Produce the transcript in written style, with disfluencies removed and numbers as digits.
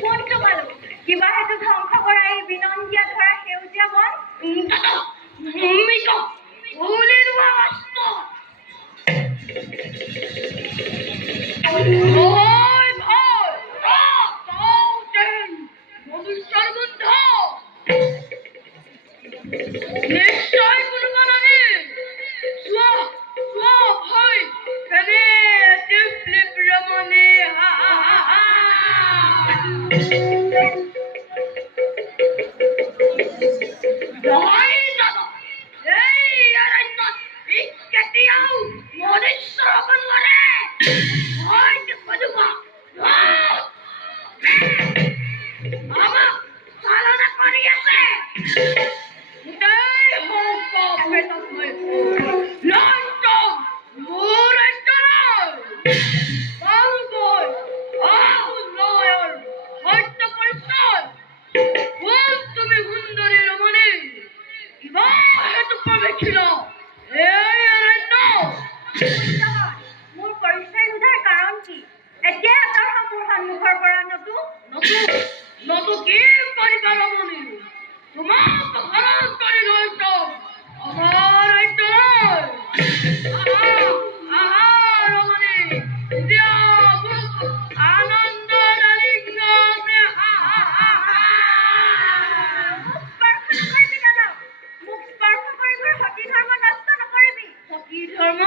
কোনটো ভালো কিবা হেতু ধ্বংস কৰা এই বিনন্দিয়া ধৰা সেউজীয়া বন মোৰ পৰিচয় সোধাৰ কাৰণ কি এতিয়া মোৰ সন্মুখৰ পৰা নতু কি কৰিবা ৰমণী তোমাক হৰণ কৰি লৈ যাম আমাৰ ৰাজ্যলৈ আহা ৰমণী দিয়া মোক আনন্দ আলিঙ্গনে মোক স্পৰ্শ কৰিবৰ সতী ধৰ্ম নষ্ট নকৰিবি সতী ধৰ্ম